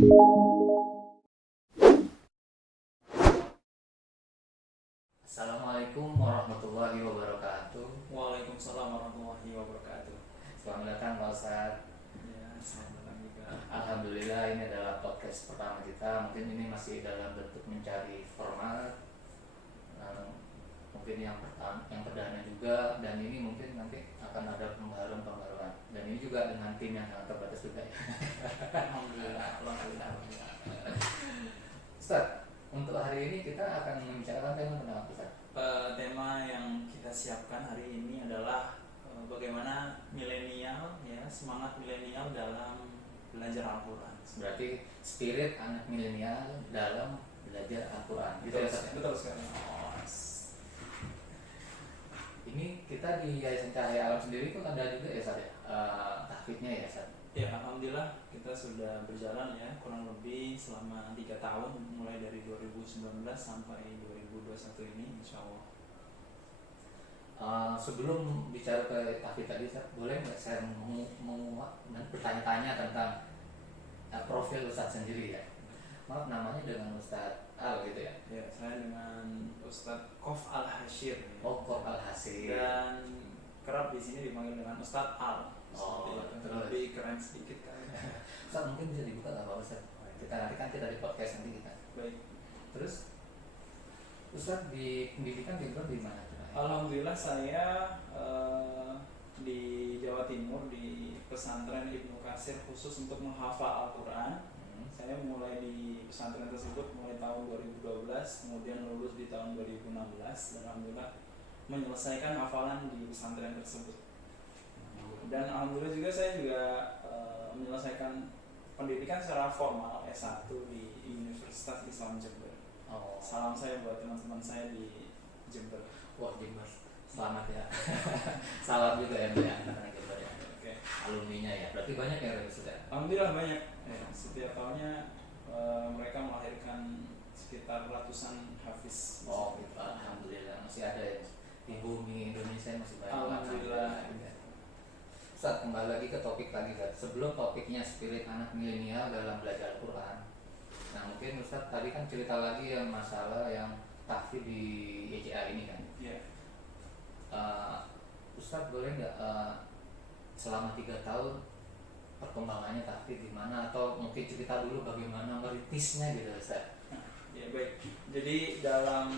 Assalamualaikum warahmatullahi wabarakatuh. Waalaikumsalam warahmatullahi wabarakatuh. Selamat datang Pak Ustadz. Ya, selamat datang juga. Alhamdulillah ini adalah podcast pertama kita. Mungkin ini masih dalam bentuk mencari format. Mungkin yang perdana juga, dan ini mungkin nanti akan ada pembaharuan. Dan ini juga dengan tim yang sangat terbatas juga ya. Alhamdulillah. Ustadz, untuk hari ini kita akan membicarakan tema tentang apa, Ustadz? Tema yang kita siapkan hari ini adalah bagaimana milenial, ya, semangat milenial dalam belajar Al-Quran. Berarti spirit anak milenial dalam belajar Al-Quran. Gitu ya, Ustadz? Betul sekali. Ini kita di Yayasan Cahaya Alam sendiri pun ada juga ya, Ustadz, tahfidnya ya, Ustadz? Ya, alhamdulillah kita sudah berjalan ya kurang lebih selama 3 tahun, mulai dari 2019 sampai 2021 ini, insya Allah. Sebelum bicara ke tahfidz tadi, Ustadz, boleh nggak saya mau bertanya-tanya tentang profil Ustadz sendiri ya? Maaf, namanya dengan Ustadz Al gitu ya? Ya, saya dengan Ustadz Qof Al-Hashir. Ya. Oh, Qof Al-Hashir. Dan kerap di sini dipanggil dengan Ustadz Al. Oh, lebih keren sedikit kan. Ustadz, mungkin bisa dibuka nggak Pak Ustadz? Kita nanti kan kita di podcast nanti kita. Baik. Terus Ustadz di pendidikan di mana? Alhamdulillah saya di Jawa Timur di pesantren Ibnu Katsir khusus untuk menghafal Al-Quran. Saya mulai di pesantren tersebut mulai tahun 2012, kemudian lulus di tahun 2016, dan alhamdulillah menyelesaikan hafalan di pesantren tersebut. Dan alhamdulillah juga saya juga menyelesaikan pendidikan secara formal S1 di Universitas Islam Jember. Salam saya buat teman-teman saya di Jember. Wah, Jember, selamat ya. Salam juga ya anak-anak Jember ya. Oke. Alumninya ya. Berarti banyak ya sudah. Alhamdulillah banyak. Ya, setiap tahunnya mereka melahirkan sekitar ratusan hafiz. Oh, gitu. Alhamdulillah masih ada ya. Di bumi Indonesia masih banyak. Alhamdulillah. Ustadz, kembali lagi ke topik tadi, Ustadz. Sebelum topiknya spirit anak milenial dalam belajar Al-Quran. Nah, mungkin Ustadz tadi kan cerita lagi yang masalah yang tahfidz di YCA ini kan. Iya. Ustadz boleh nggak selama 3 tahun perkembangannya tahfidz di mana, atau mungkin cerita dulu bagaimana merintisnya gitu, Ustadz? Ya, baik. Jadi dalam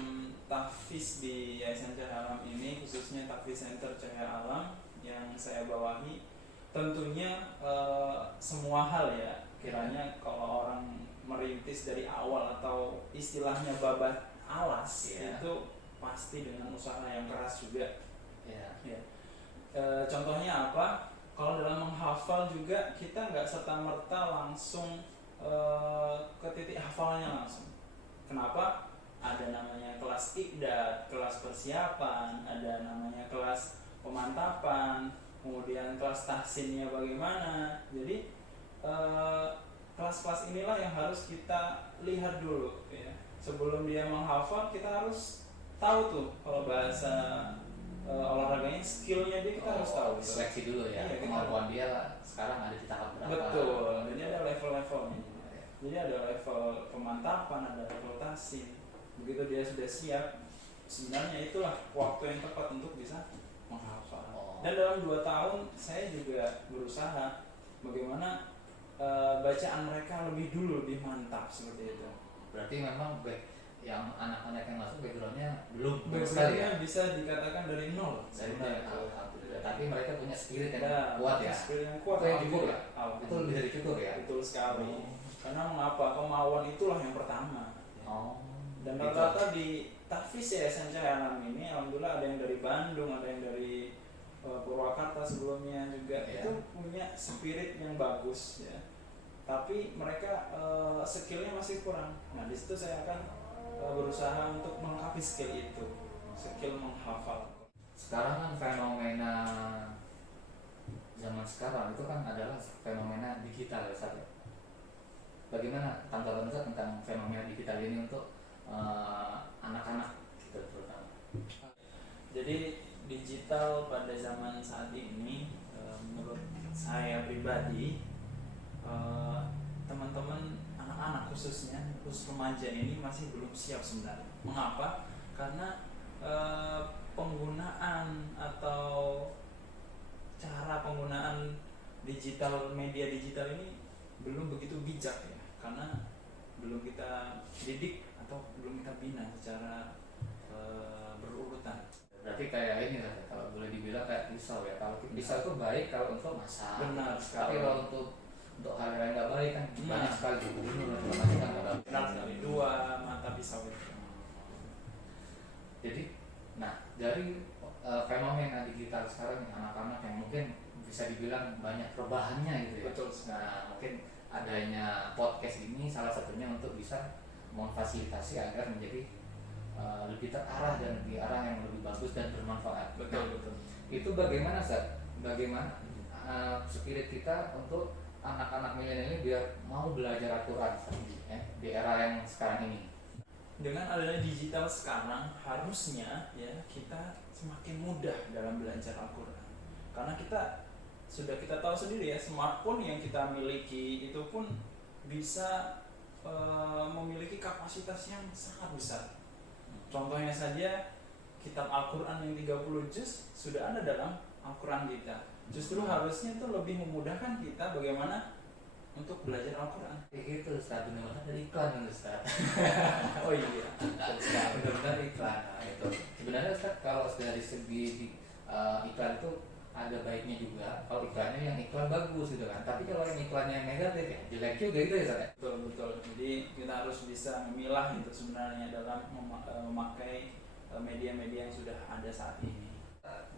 tahfidz di Yayasan Cahaya Alam ini, khususnya tahfidz center Cahaya Alam yang saya bawahi, tentunya semua hal ya. Kiranya kalau orang merintis dari awal atau istilahnya babat alas, itu pasti dengan usaha yang keras juga. Ya. Contohnya apa? Kalau dalam menghafal juga kita nggak serta-merta langsung ke titik hafalnya langsung. Kenapa? Ada namanya kelas iqdad, kelas persiapan, ada namanya kelas pemantapan, kemudian kelas tahsinnya bagaimana. Jadi kelas-kelas inilah yang harus kita lihat dulu ya. Sebelum dia menghafal kita harus tahu tuh kalau bahasa olahraganya, skillnya dia kita harus tahu. Seleksi dulu ya, iya, kemampuan dia sekarang ada di tahap berapa. Betul, jadi ada level-levelnya. Jadi ada level pemantapan, ada level tahsin. Begitu dia sudah siap, sebenarnya itulah waktu yang tepat untuk bisa menghafal. Dan dalam 2 tahun saya juga berusaha bagaimana bacaan mereka lebih dulu lebih mantap seperti itu. Berarti memang yang anak-anak yang masuk backgroundnya belum sekali ya, bisa dikatakan dari nol. Tapi mereka punya spirit yang kuat ya. Spirit yang kuat. Itu yang cukup ya. Itu lebih dari cukup ya. Betul sekali. Karena mengapa, kemauan itulah yang pertama. Dan rata-rata di tahfidz Yayasan Cahaya Alam ini, alhamdulillah ada yang dari Bandung, ada yang dari Purwakarta sebelumnya juga, itu punya spirit yang bagus ya. Tapi mereka skillnya masih kurang. Nah, di situ saya akan berusaha untuk melengkapi skill itu, skill menghafal. Sekarang kan fenomena zaman sekarang itu kan adalah fenomena digital ya, Ustaz. Bagaimana tanggapan Ustaz tentang fenomena digital ini untuk anak-anak gitu terutama? Jadi digital pada zaman saat ini menurut saya pribadi teman-teman khususnya khusus remaja ini masih belum siap sebenarnya. Mengapa? Karena penggunaan atau cara penggunaan media digital ini belum begitu bijak ya, karena belum kita didik atau belum kita bina secara berurutan. Berarti kayak ini lah, kalau boleh dibilang kayak pisau ya. Kalau pisau itu baik kalau untuk masak. Benar Tapi sekali. kalau untuk hal yang nggak baik kan banyak sekali dibunuh dan segala macam kan. Benar sekali, dua mata pisau itu. Jadi, nah dari fenomena digital sekarang nih, anak-anak yang mungkin bisa dibilang banyak perubahannya gitu ya. Betul. Nah mungkin adanya podcast ini salah satunya untuk bisa memfasilitasi agar menjadi lebih terarah dan di arah yang lebih bagus dan bermanfaat. Betul. Itu bagaimana Zat? Bagaimana spirit kita untuk anak-anak milenial ini biar mau belajar Al-Quran ya, di era yang sekarang ini? Dengan adanya digital sekarang, harusnya ya kita semakin mudah dalam belajar Al-Quran. Karena kita tahu sendiri ya, smartphone yang kita miliki itu pun bisa memiliki kapasitas yang sangat besar. Contohnya saja kitab Al-Quran yang 30 juz sudah ada dalam Al-Quran kita. Justru harusnya itu lebih memudahkan kita bagaimana untuk belajar Al-Quran. Kayak gitu Ustaz, benar-benar dari iklan kan Ustaz. Oh iya, Benar-benar iklan. Nah, itu sebenarnya Ustaz, kalau dari segi iklan itu ada baiknya juga. Kalau iklannya yang iklan bagus gitu kan. Tapi kalau yang iklannya yang negatif ya jelek juga gitu ya Ustaz. Betul. Jadi kita harus bisa memilah itu sebenarnya dalam memakai media-media yang sudah ada saat ini.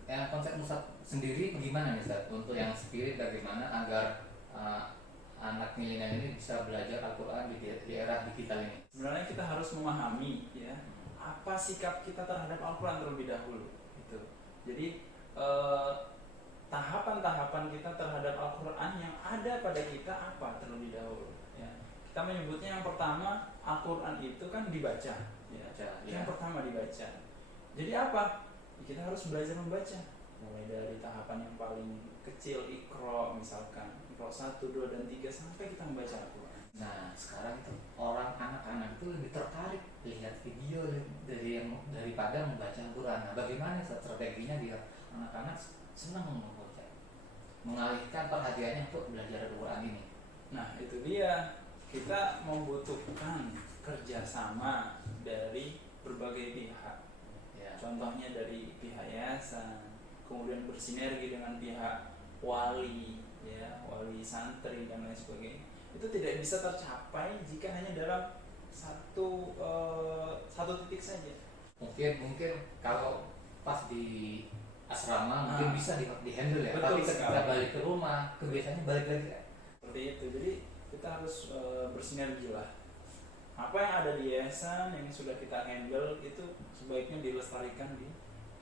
Konsep Ustaz sendiri gimana nih Ustaz untuk yang spirit, bagaimana agar anak milenial ini bisa belajar Al-Quran di era digital ini? Sebenarnya kita harus memahami ya apa sikap kita terhadap Al-Quran terlebih dahulu. Gitu. Jadi tahapan-tahapan kita terhadap Al-Quran yang ada pada kita apa terlebih dahulu. Ya. Kita menyebutnya yang pertama, Al-Quran itu kan dibaca. Ya. Yang pertama dibaca. Jadi apa? Kita harus belajar membaca. Mulai dari tahapan yang paling kecil, Iqra misalkan, Iqra 1, 2, dan 3 sampai kita membaca Al-Quran. Nah sekarang itu anak-anak itu lebih tertarik lihat video daripada membaca Al-Quran. Nah bagaimana strateginya biar anak-anak senang membaca, mengalihkan perhatiannya untuk belajar Al-Quran ini? Nah itu dia, kita membutuhkan kerjasama dari berbagai pihak. Contohnya dari pihak yayasan, kemudian bersinergi dengan pihak wali, ya, wali santri dan lain sebagainya. Itu tidak bisa tercapai jika hanya dalam satu titik saja. Mungkin kalau pas di asrama mungkin bisa di handle ya. Tapi ketika balik ke rumah kebiasaannya balik lagi. Seperti itu. Jadi kita harus bersinergi lah. Apa yang ada di yayasan yang sudah kita handle itu sebaiknya dilestarikan di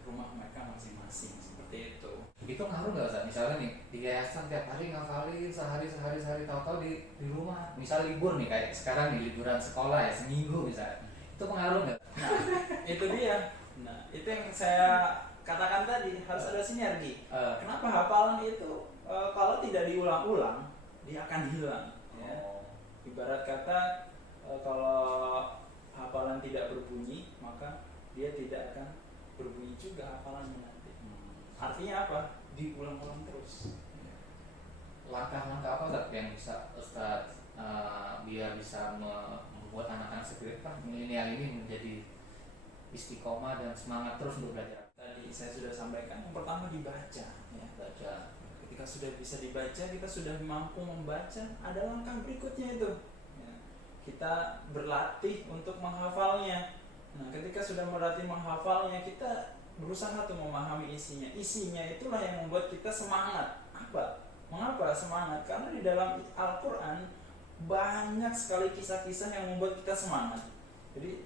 rumah mereka masing-masing, seperti itu. Itu ngaruh nggak Ustaz? Misalnya nih di yayasan tiap hari ngafalin sehari tahu-tahu di rumah, misal libur nih kayak sekarang nih liburan sekolah ya seminggu misalnya, itu pengaruh nggak? Nah itu dia. Nah itu yang saya katakan tadi, harus ada sinergi. Kenapa hafalan itu kalau tidak diulang-ulang dia akan hilang ya. Ibarat kata kalau hafalan tidak berbunyi, maka dia tidak akan berbunyi juga hafalannya nanti. Artinya apa? Diulang-ulang terus. Langkah-langkah apa Ustaz yang bisa Ustaz biar bisa membuat anak-anak spirit milenial ini menjadi istiqomah dan semangat terus untuk belajar? Tadi saya sudah sampaikan, yang pertama dibaca ya. Baca. Ketika sudah bisa dibaca, kita sudah mampu membaca, ada langkah berikutnya itu. Kita berlatih untuk menghafalnya. Nah, ketika sudah berlatih menghafalnya, kita berusaha untuk memahami isinya. Isinya itulah yang membuat kita semangat. Apa? Mengapa semangat? Karena di dalam Al-Quran banyak sekali kisah-kisah yang membuat kita semangat. Jadi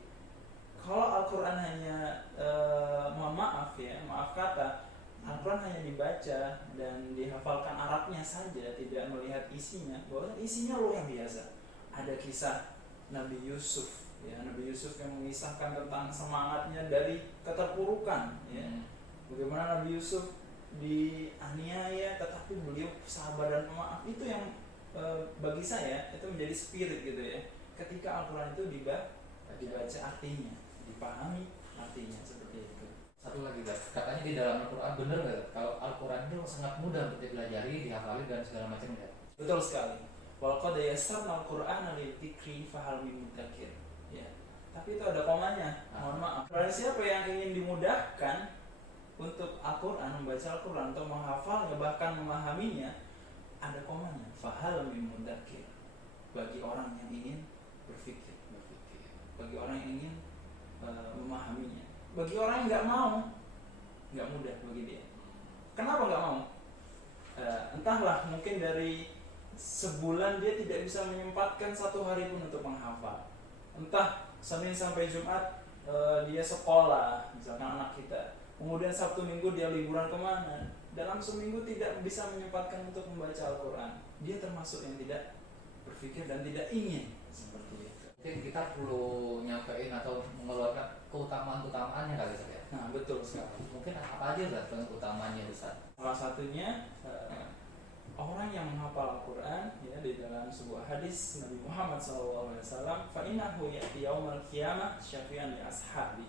kalau Al-Quran hanya maaf kata, Al-Quran hanya dibaca dan dihafalkan Arabnya saja, tidak melihat isinya, bahwa isinya luar biasa. Ada kisah Nabi Yusuf, ya, Nabi Yusuf yang mengisahkan tentang semangatnya dari keterpurukan, ya. Bagaimana Nabi Yusuf dianiaya tetapi beliau sabar dan pemaaf. Itu yang bagi saya itu menjadi spirit gitu ya. ketika Al-Quran itu dibaca artinya, dipahami artinya, seperti itu. Satu lagi guys, katanya di dalam Al-Quran bener nggak kalau Al-Quran itu sangat mudah untuk dipelajari, dihafali dan segala macam ya? Betul sekali. Walaqad yassarna al-Qur'ana lidzikri fahal min mudzakir. Ya. Tapi itu ada komanya. Mohon maaf. Barang siapa yang ingin dimudahkan untuk Al-Qur'an, membaca Al-Qur'an atau menghafalnya bahkan memahaminya, ada komanya. Fahal min mudzakir. Bagi orang yang ingin berpikir. Bagi orang yang ingin memahaminya. Bagi orang yang nggak mau, nggak mudah bagi dia. Kenapa nggak mau? Entahlah, mungkin dari sebulan dia tidak bisa menyempatkan satu hari pun untuk menghafal. Entah Senin sampai Jumat dia sekolah, misalkan anak kita, kemudian Sabtu Minggu dia liburan kemana, dalam seminggu tidak bisa menyempatkan untuk membaca Al-Quran. Dia termasuk yang tidak berpikir dan tidak ingin seperti itu. Mungkin kita perlu nyampein atau mengeluarkan keutamaan-keutamaannya kali ya. Nah, betul sekali. Mungkin apa aja Ustaz utamanya Ustaz? Salah satunya orang yang menghafal Al-Quran, ya, di dalam sebuah hadis Nabi Muhammad SAW, fa'innahu ya'ti yaumal qiyamah syafi'an li ashabi.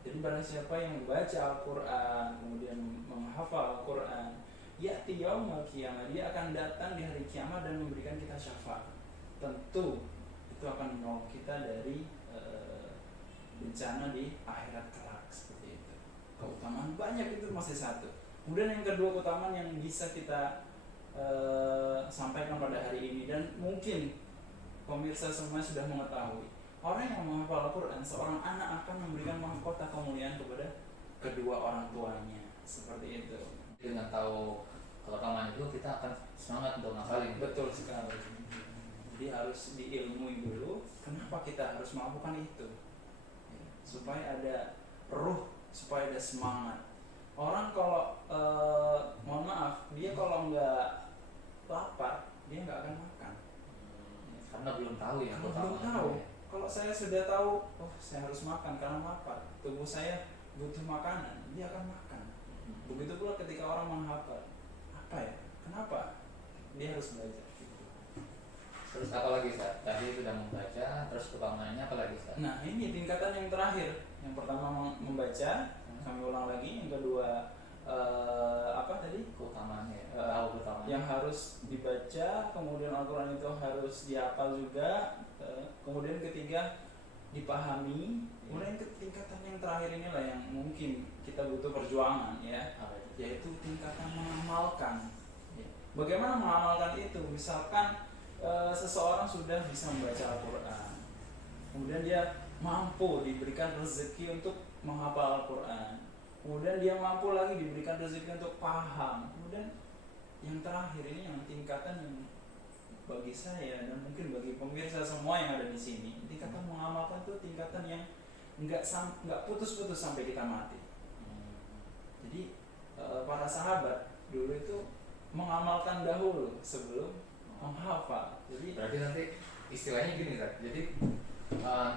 Jadi barang siapa yang membaca Al-Quran kemudian menghafal Al-Quran, ya'ti yaumal qiyamah, dia akan datang di hari kiamat dan memberikan kita syafaat. Tentu itu akan menolong kita dari bencana di akhirat kelak, seperti itu. Keutamaan banyak, itu masih satu. Kemudian yang kedua, keutamaan yang bisa kita sampaikan pada hari ini, dan mungkin pemirsa semua sudah mengetahui, orang yang menghafal Al-Quran, seorang anak akan memberikan mahkota kemuliaan kepada kedua orang tuanya, seperti itu. Dengan tahu keutamaan itu kita akan semangat untuk ngafalin. Betul sekali. Jadi harus diilmui dulu kenapa kita harus melakukan itu, supaya ada ruh, supaya ada semangat. Orang kalau mohon maaf, dia kalau nggak lapar, dia nggak akan makan. Karena belum tahu ya. Belum tahu. Kalau saya sudah tahu, oh saya harus makan karena lapar, tubuh saya butuh makanan, dia akan makan. Begitu pula ketika orang menghafal, apa ya? Kenapa? Dia harus belajar. Terus apa lagi Ustaz? Tadi sudah membaca, terus keutamaannya apa lagi Ustaz? Nah, ini tingkatan yang terakhir. Yang pertama membaca, kami ulang lagi. Yang kedua apa tadi? Keutamaannya, tahu keutamaannya. Yang harus dibaca, kemudian Al-Quran itu harus dihafal juga, kemudian ketiga dipahami, kemudian tingkatan yang terakhir inilah yang mungkin kita butuh perjuangan, ya, yaitu tingkatan mengamalkan. Bagaimana mengamalkan itu? Misalkan seseorang sudah bisa membaca Al-Quran, kemudian dia mampu diberikan rezeki untuk menghafal Al-Quran, kemudian dia mampu lagi diberikan rezeki untuk paham, kemudian yang terakhir ini yang tingkatan yang bagi saya dan mungkin bagi pemirsa semua yang ada di sini, tingkatan mengamalkan itu tingkatan yang nggak putus-putus sampai kita mati. Jadi para sahabat dulu itu mengamalkan dahulu sebelum menghafal. Jadi berarti nanti istilahnya gini kan. Jadi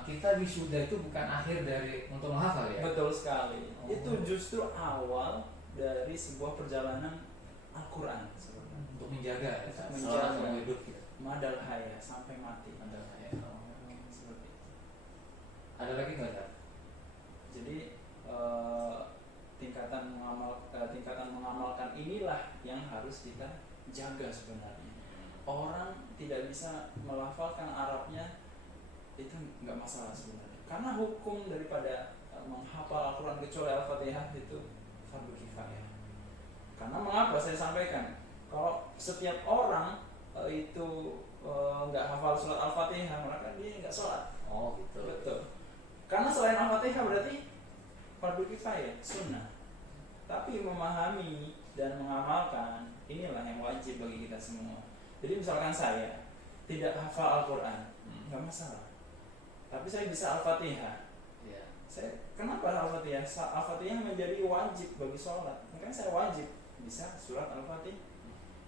kita wisuda itu bukan akhir dari untuk menghafal ya. Betul sekali. Itu justru awal dari sebuah perjalanan Al-Quran untuk menjaga selama hidup kita. Madal haya sampai mati. Madal haya. Seperti itu. Ada lagi nggak Ustaz? Jadi tingkatan mengamalkan inilah yang harus kita jaga sebenarnya. Orang tidak bisa melafalkan Arabnya itu nggak masalah sebenarnya, karena hukum daripada menghafal Al-Quran kecuali Al-Fatihah itu fardu kifayah. Karena mengapa saya sampaikan, kalau setiap orang itu nggak hafal surat Al-Fatihah, maka dia nggak sholat. Oh gitu. Betul. Karena selain Al-Fatihah berarti fardu kifayah, sunnah. Tapi memahami dan mengamalkan inilah yang wajib bagi kita semua. Jadi misalkan saya tidak hafal Al-Quran, nggak masalah, tapi saya bisa Al-Fatihah. Saya kenapa Al-Fatihah? Al-Fatihah menjadi wajib bagi sholat, makanya saya wajib bisa surat Al-Fatihah.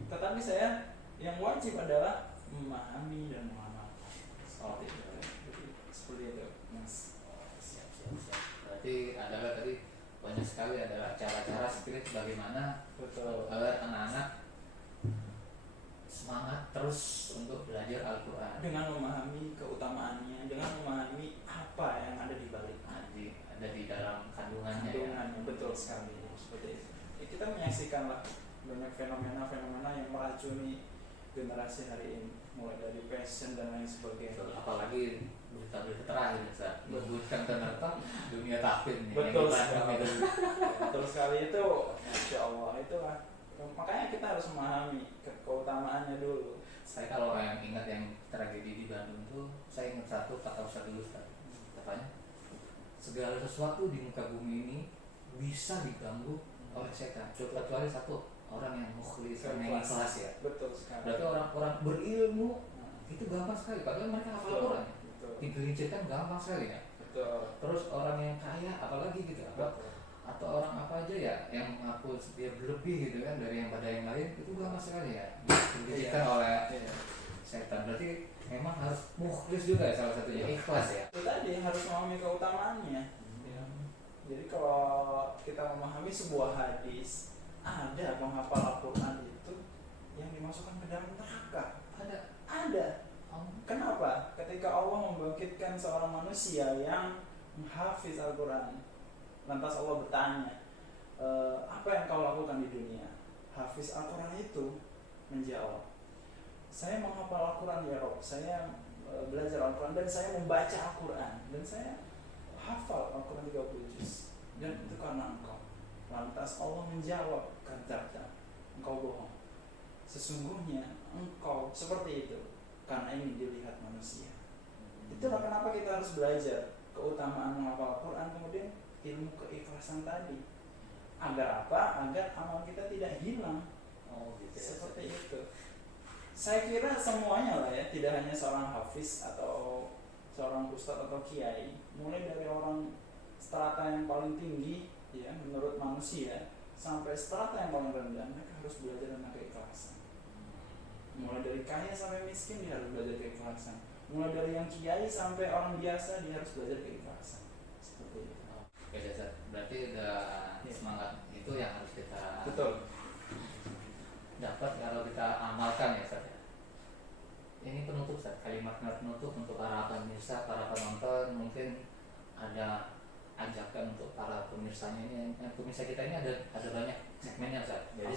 Tetapi saya yang wajib adalah memahami dan mengamalkan sholat itu. Seperti itu, Mas. Siap. Berarti adalah tadi banyak sekali adalah cara-cara spirit bagaimana agar anak-anak semangat terus untuk belajar Al-Quran dengan memahami memahami keutamaannya, dengan memahami apa yang ada di balik ada di dalam kandungannya ya. Betul sekali, seperti itu. Ya, kita menyaksikan lah banyak fenomena-fenomena yang meracuni generasi hari ini, mulai dari fashion dan lain sebagainya. Apalagi berita-berita terakhir saat menyebutkan tentang dunia tahfidz nih. Betul sekali. Betul sekali itu, Masya Allah, itulah. Makanya kita harus memahami keutamaannya dulu. Saya kalau yang ingat yang tragedi di Bandung tuh, saya ingat satu kata Ustaz dulu, katanya segala sesuatu di muka bumi ini bisa diganggu oleh setan, kecuali satu orang yang mukhlis, yang ikhlas ya. Betul sekali. Berarti orang-orang berilmu itu gampang sekali, padahal mereka hafal Quran ya. Digelincirkan gampang sekali ya. Betul. Terus orang yang kaya apalagi gitu, atau orang apa aja ya yang mengaku dia berlebih gitu kan dari yang pada yang lain, itu gampang sekali ya digelincirkan oleh setan. Berarti memang harus mukhlis juga ya, salah satunya ikhlas ya. Itu tadi harus memahami keutamaannya. Ya. Jadi kalau kita memahami sebuah hadis, ada penghafal Al-Quran itu yang dimasukkan ke dalam neraka. Ada. Kenapa? Ketika Allah membangkitkan seorang manusia yang menghafiz Al-Quran, lantas Allah bertanya, apa yang kau lakukan di dunia? Hafiz Al-Quran itu menjawab, saya menghafal Al-Quran ya Rob, saya belajar Al-Quran dan saya membaca Al-Quran dan saya hafal Al-Quran 30 juz, dan itu karena engkau. Lantas Allah menjawab, kadzabta, engkau bohong, sesungguhnya engkau seperti itu karena ingin dilihat manusia. Itulah kenapa kita harus belajar keutamaan menghafal Al-Quran, kemudian ilmu keikhlasan tadi. Agar apa? Agar amal kita tidak hilang. Gitu ya. Seperti itu. Saya kira semuanya lah ya, tidak hanya seorang hafiz atau seorang ustadz atau kiai, mulai dari orang strata yang paling tinggi ya menurut manusia sampai strata yang paling rendah, mereka harus belajar tentang keikhlasan. Mulai dari kaya sampai miskin dia harus belajar keikhlasan. Mulai dari yang kiai sampai orang biasa dia harus belajar keikhlasan. Seperti itu. Oke, berarti udah semangat itu yang harus kita dapat kalau kita amalkan ya Ustaz. Ini penutup Ustaz, kalimat penutup untuk para pemirsa, para penonton, mungkin ada ajakan untuk para pemirsanya ini. Yang pemirsa kita ini ada banyak segmennya Ustaz. Jadi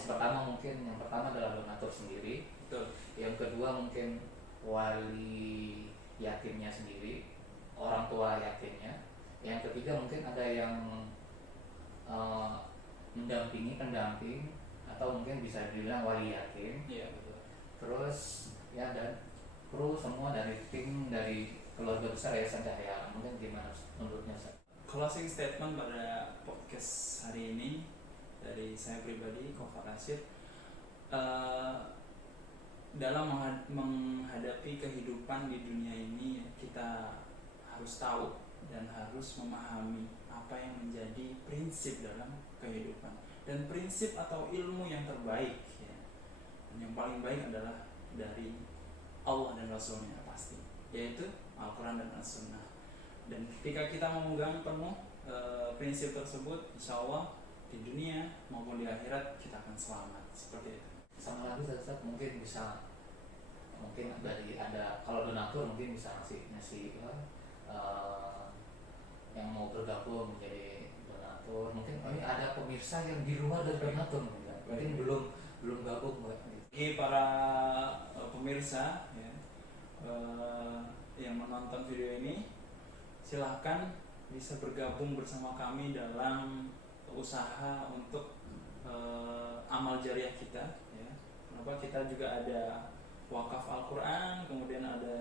yang pertama adalah donatur sendiri. Betul. Yang kedua mungkin wali yatimnya sendiri, orang tua yatimnya. Yang ketiga mungkin ada yang pendamping atau mungkin bisa dibilang wali yatim. Iya, betul. Terus ya dan kru semua dari tim dari keluarga besar Yayasan Cahaya Alam. Mungkin gimana menurutnya Ustaz? Closing statement pada podcast hari ini dari saya pribadi, Kofar Rashid, dalam menghadapi kehidupan di dunia ini kita harus tahu dan harus memahami apa yang menjadi prinsip dalam kehidupan dan prinsip atau ilmu yang terbaik ya. Dan yang paling baik adalah dari Allah dan Rasulnya pasti, yaitu Al-Quran dan As-Sunnah. Dan ketika kita memegang penuh prinsip tersebut, insya Allah di dunia maupun di akhirat kita akan selamat. Seperti itu. Sama lagi Ustaz, mungkin dari ada kalau donatur mungkin bisa ngasih yang mau bergabung menjadi donatur. Mungkin ini ada pemirsa yang di luar dari donatur mungkin belum gabung Bagi para pemirsa ya, yang menonton video ini, silahkan bisa bergabung bersama kami dalam usaha untuk amal jariah kita ya. Kenapa kita juga ada wakaf Al-Quran, kemudian ada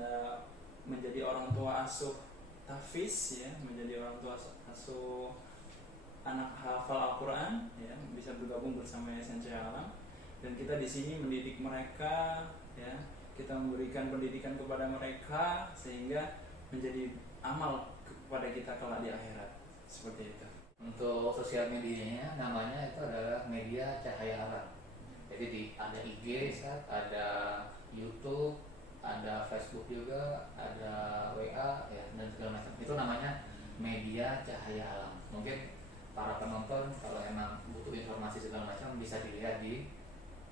menjadi orang tua asuh tahfiz ya, menjadi orang tua asuh anak hafal Al-Quran ya, bisa bergabung bersama Yayasan Cahaya Alam. Dan kita di sini mendidik mereka ya, kita memberikan pendidikan kepada mereka sehingga menjadi amal kepada kita kelak di akhirat. Seperti itu. Untuk sosial medianya namanya itu adalah Media Cahaya Alam. Jadi ada IG, ada YouTube, ada Facebook juga, ada WA ya, dan segala macam. Itu namanya Media Cahaya Alam. Mungkin para penonton kalau emang butuh informasi segala macam bisa dilihat di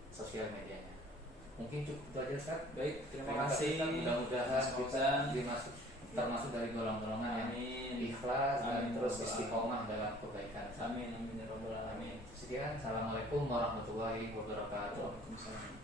sosial medianya. Mungkin cukup itu aja Ustaz. Baik, terima kasih. Ustaz. Mudah-mudahan Mas kita Fauzan. dimasuk termasuk dari golongan-golongan yang Amin. ikhlas dan Amin. terus Ya Rabbal istiqomah dalam kebaikan. Amin. Amin ya rabbal alamin. Sekian, assalamualaikum warahmatullahi wabarakatuh. Waalaikumsalam.